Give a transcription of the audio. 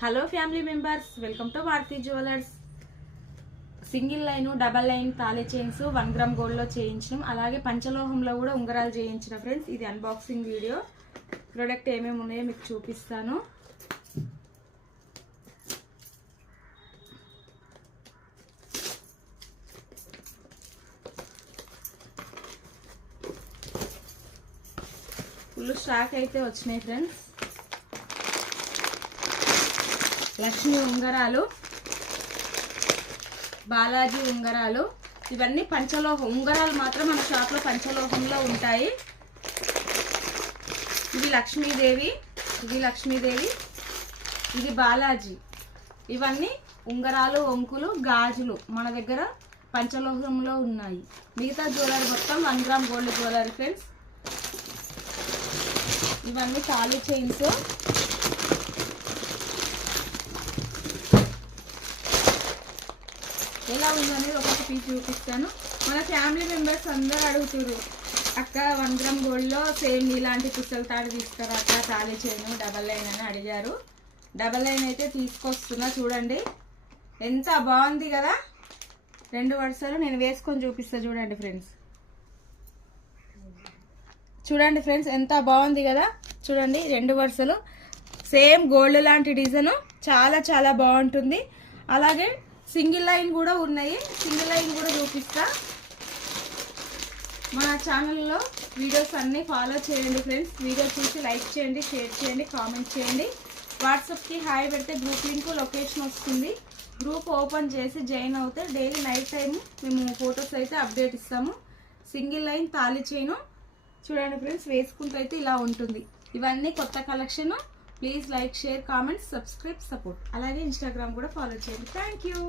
Hello family members welcome to Bharathi jewellers single line double line తాళి chains one gram గోల్డ్లో చేయించడం అలాగే పంచలోహంలో కూడా ఉంగరాలు చేయించిన ఫ్రెండ్స్ ఇది అన్బాక్సింగ్ వీడియో ప్రోడక్ట్ ఏమేమి ఉన్నాయో మీకు చూపిస్తాను. ఫుల్ స్టాక్ అయితే వచ్చినాయి ఫ్రెండ్స్ లక్ష్మి ఉంగరాలు బాలాజీ ఉంగరాలు. ఇవన్నీ పంచలోహం ఉంగరాలు మాత్రం మన షాప్లో పంచలోహంలో ఉంటాయి. ఇది లక్ష్మీదేవి ఇది లక్ష్మీదేవి ఇది బాలాజీ. ఇవన్నీ ఉంగరాలు వంకులు గాజులు మన దగ్గర పంచలోహంలో ఉన్నాయి. మిగతా జ్యువెలరీ మొత్తం one gram gold jewellery friends. ఇవన్నీ తాళీ చైన్స్. ఎలా ఉందనేది ఒక్కొక్క పీస్ చూపిస్తాను. మన ఫ్యామిలీ మెంబర్స్ అందరూ అడుగుతున్నారు అక్క వన్ గ్రామ్ గోల్డ్లో సేమ్ ఇలాంటి పుస్తల తాడు తీసుకురా అక్క? తాళీ చైన్ డబల్ లైన్ అని అడిగారు. డబల్ లైన్ అయితే తీసుకొస్తున్నా చూడండి. ఎంత బాగుంది కదా? రెండు వరుసలు నేను వేసుకొని చూపిస్తా చూడండి ఫ్రెండ్స్ చూడండి ఫ్రెండ్స్ ఎంత బాగుంది కదా? చూడండి రెండు వరుసలు. సేమ్ గోల్డ్ లాంటి డిజైన్ చాలా చాలా బాగుంటుంది. అలాగే సింగిల్ లైన్ కూడా ఉన్నాయి. సింగిల్ లైన్ కూడా చూపిస్తా. మన ఛానల్లో వీడియోస్ అన్నీ ఫాలో చేయండి ఫ్రెండ్స్ వీడియో చూసి లైక్ చేయండి షేర్ చేయండి కామెంట్ చేయండి. వాట్సాప్కి హాయ్ పెడితే గ్రూప్ లింక్ లొకేషన్ వస్తుంది. గ్రూప్ ఓపెన్ చేసి జాయిన్ అవుతే డైలీ నైట్ టైం మేము ఫొటోస్ అయితే అప్డేట్ ఇస్తాము. సింగిల్ లైన్ తాళి చేయను చూడండి ఫ్రెండ్స్ వేసుకుంటూ అయితే ఇలా ఉంటుంది. ఇవన్నీ కొత్త collection please like share comments subscribe support అలాగే ఇన్స్టాగ్రామ్ కూడా ఫాలో చేయండి. Thank you